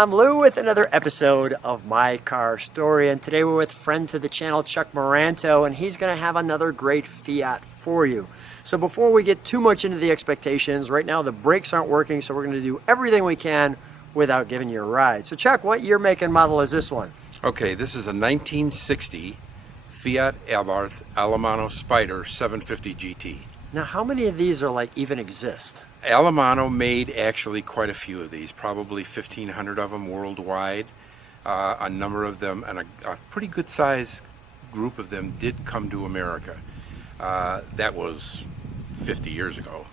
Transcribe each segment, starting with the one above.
I'm Lou with another episode of My Car Story, and today we're with friend to the channel, Chuck Maranto, and he's going to have another great Fiat for you. So before we get too much into the expectations, right now the brakes aren't working, so we're going to do everything we can without giving you a ride. So Chuck, what year, make, and model is this one? Okay, this is a 1960 Fiat Abarth Allemano Spider 750 GT. Now, how many of these are even exist? Allemano made actually quite a few of these, probably 1,500 of them worldwide. A number of them, and a pretty good size group of them did come to America. That was 50 years ago.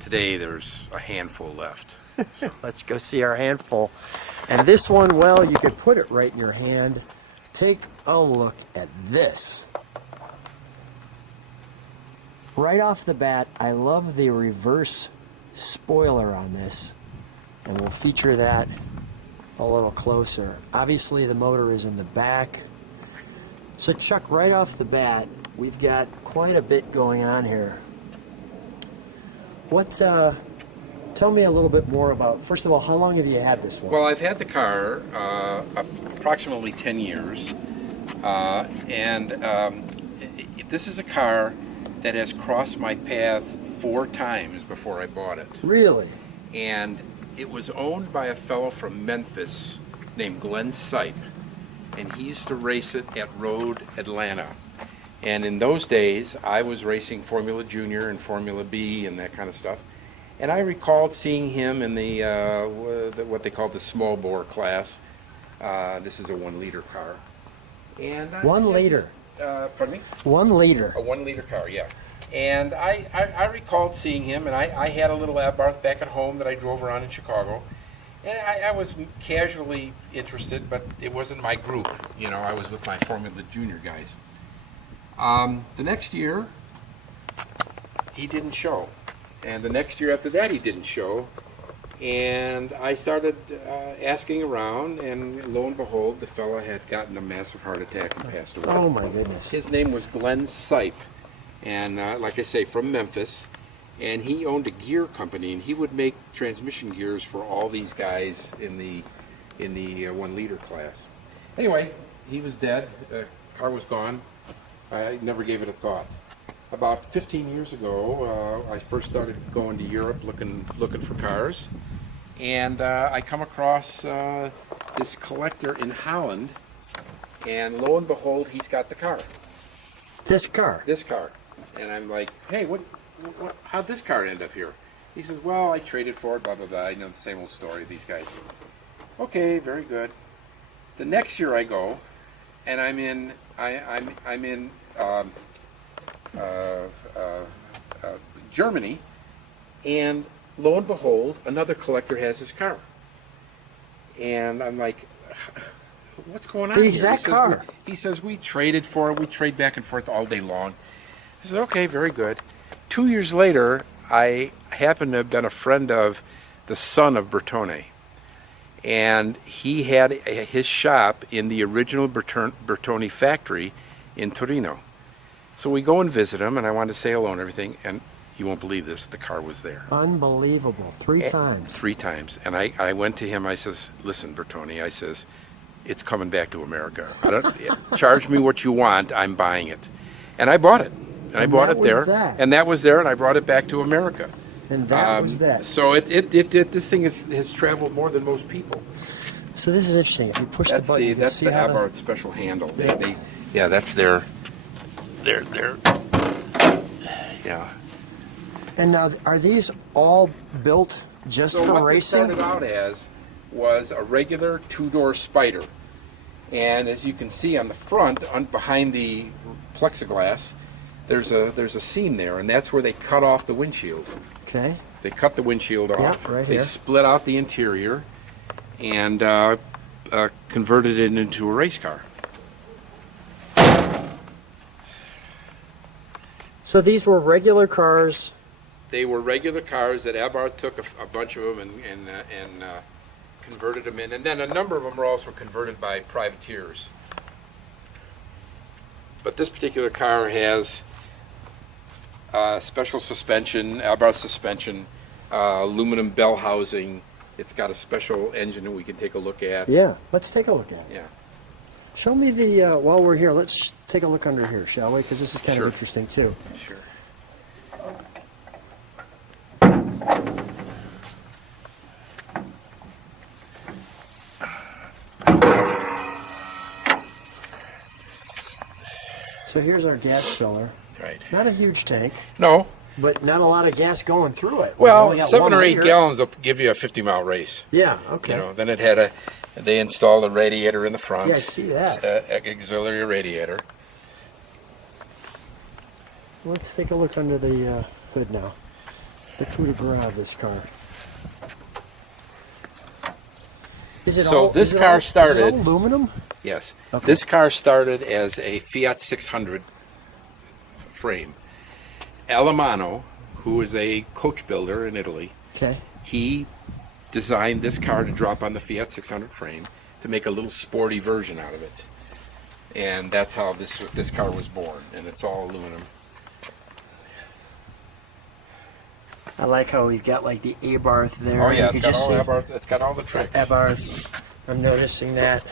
Today there's a handful left. So. Let's go see our handful. And this one, well, you could put it right in your hand. Take a look at this. Right off the bat, I love the reverse spoiler on this, and we'll feature that a little closer. Obviously the motor is in the back. So Chuck, right off the bat, we've got quite a bit going on here. Tell me a little bit more about, first of all, how long have you had this one? Well, I've had the car approximately 10 years, this is a car that has crossed my path 4 times before I bought it. Really? And it was owned by a fellow from Memphis named Glenn Sipe, and he used to race it at Road Atlanta. And in those days, I was racing Formula Junior and Formula B and that kind of stuff. And I recalled seeing him in the what they call the small bore class. This is a 1-liter car. And 1 liter? Pardon me? 1 liter. A 1-liter car, yeah. And I recalled seeing him, and I had a little Abarth back at home that I drove around in Chicago. And I was casually interested, but it wasn't my group. You know, I was with my Formula Junior guys. The next year, he didn't show. And the next year after that, he didn't show. And I started asking around, and lo and behold, the fella had gotten a massive heart attack and passed away. Oh my goodness. His name was Glenn Sipe, and like I say, from Memphis. And he owned a gear company, and he would make transmission gears for all these guys in the 1-liter class. Anyway, he was dead. The car was gone. I never gave it a thought. About 15 years ago, I first started going to Europe looking for cars, and I come across this collector in Holland, and lo and behold, he's got the car. This car? This car. And I'm like, hey, how'd this car end up here? He says, well, I traded for it, blah, blah, blah. You know, the same old story, these guys. Okay, very good. The next year I go, and I'm in Germany, and lo and behold, another collector has his car. And I'm like, what's going on The here? exact car. He says, we traded for it. We trade back and forth all day long. I said, okay, very good. 2 years later, I happened to have been a friend of the son of Bertone. And he had his shop in the original Bertone factory in Torino. So we go and visit him, and I wanted to say hello and everything, and you won't believe this, the car was there. Unbelievable. 3 times. 3 times. And I went to him, I says, listen, Bertone, I says, it's coming back to America. Charge me what you want, I'm buying it. And I bought it. And I bought it there. And that was there, and I brought it back to America. And that was that. So this thing has traveled more than most people. So this is interesting. If you push the button, That's the Abarth special handle. Yeah, that's their yeah. And now, are these all built just for racing? So what this started out as was a regular 2-door Spider. And as you can see on the front, behind the plexiglass, there's a seam there, and that's where they cut off the windshield. Okay. They cut the windshield off. Yep, right they here. Split out the interior and converted it into a race car. So these were regular cars. They were regular cars that Abarth took a bunch of them and converted them in, and then a number of them were also converted by privateers. But this particular car has special suspension, Abarth suspension, aluminum bell housing. It's got a special engine that we can take a look at. Yeah, let's take a look at it. Yeah. Show me the, while we're here, let's take a look under here, shall we? Because this is kind Sure. of interesting too. Sure. So here's our gas filler. Right. Not a huge tank, No. but not a lot of gas going through it. We Well, only got 7 1 or 8 liter. gallons will give you a 50-mile race. Yeah, okay. You know, then it had they installed a radiator in the front. Yeah, I see that. Auxiliary radiator. Let's take a look under the hood now. The coup de grace of this car. Is it So all, this is it car all, is it started- all aluminum? Yes. Okay. This car started as a Fiat 600 frame. Allemano, who is a coach builder in Italy, Okay. he designed this car to drop on the Fiat 600 frame to make a little sporty version out of it. And that's how this car was born, and it's all aluminum. I like how we've got like the Abarth there. Oh yeah, You it's can got just all see Abarth, it's got all the tricks. Abarth. I'm noticing that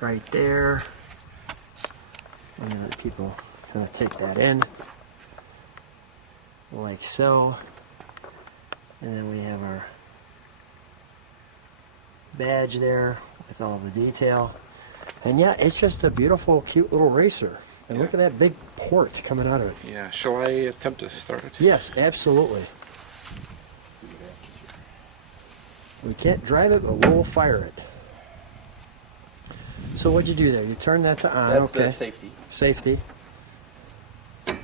right there. I'm gonna let people kind of take that in, like so. And then we have our badge there with all the detail. And yeah, it's just a beautiful, cute little racer. And look at that big port coming out of it. Yeah, shall I attempt to start it? Yes, absolutely. We can't drive it, but we'll fire it. So what'd you do there? You turn that to on, That's okay. the safety. Safety. And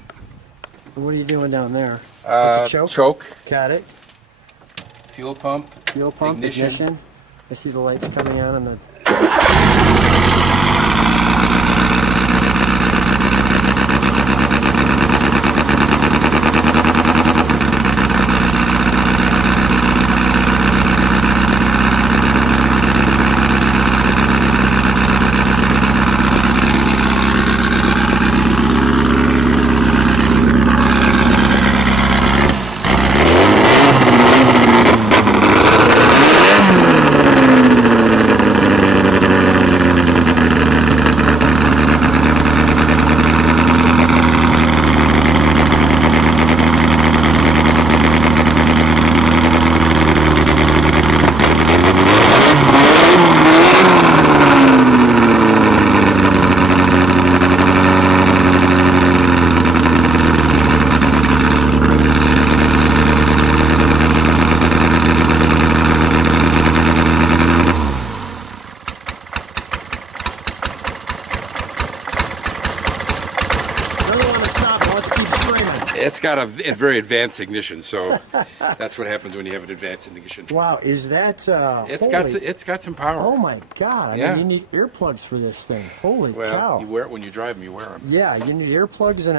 what are you doing down there? That's a choke? Choke, Got it. fuel pump, Fuel pump, ignition. I see the lights coming on the... It's got a very advanced ignition, so that's what happens when you have an advanced ignition. Wow, is that It's got some power. Oh my God! Yeah. I mean, you need earplugs for this thing. Holy Well, cow! you wear it when you drive them. You wear them. Yeah, you need earplugs and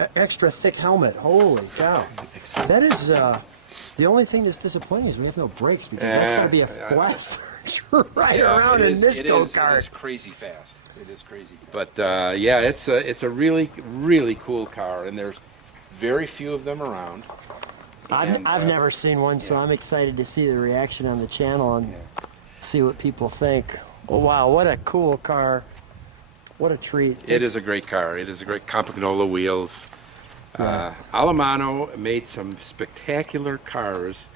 a extra thick helmet. Holy cow! That is the only thing that's disappointing is we have no brakes because that's going to be a blast to ride around in this go-kart. It is crazy fast. It is crazy fast. But yeah, it's a really really cool car, and there's very few of them around. I've never seen one, so I'm excited to see the reaction on the channel and see what people think. Oh, wow, what a cool car. What a treat. It is a great car. It is a great Campagnola wheels. Allemano made some spectacular cars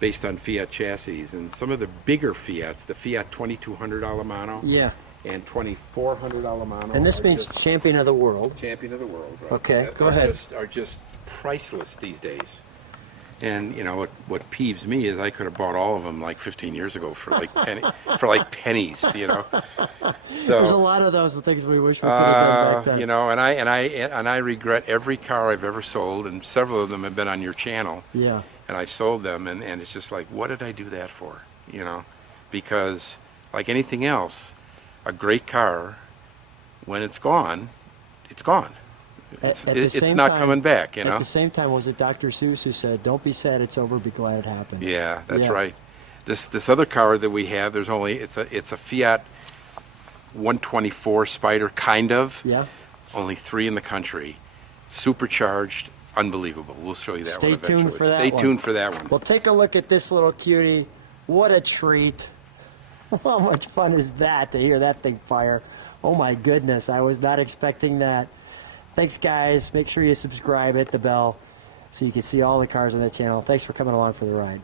based on Fiat chassis, and some of the bigger Fiats, the Fiat 2200 Allemano Yeah. and 2400 Allemano. And this are means just champion of the world. champion of the world. Right? Okay, go ahead. Are just priceless these days. And you know what peeves me is I could have bought all of them like 15 years ago for like pennies. You know. So There's a lot of those things we wish we could have done back then. you know, and I regret every car I've ever sold, and several of them have been on your channel. Yeah. And I've sold them, and it's just like, what did I do that for? You know, because like anything else, a great car, when it's gone, it's gone. It's not coming back, you know. At the same time, was it Dr. Seuss who said, "Don't be sad, it's over. Be glad it happened." Yeah, that's Yeah. right. This other car that we have, it's a Fiat 124 Spider, kind of. Yeah. Only 3 in the country, supercharged, unbelievable. We'll show you that Stay one eventually. tuned for that Stay one. tuned for that one. Well, take a look at this little cutie. What a treat. How much fun is that to hear that thing fire? Oh my goodness, I was not expecting that. Thanks guys. Make sure you subscribe, hit the bell so you can see all the cars on the channel. Thanks for coming along for the ride.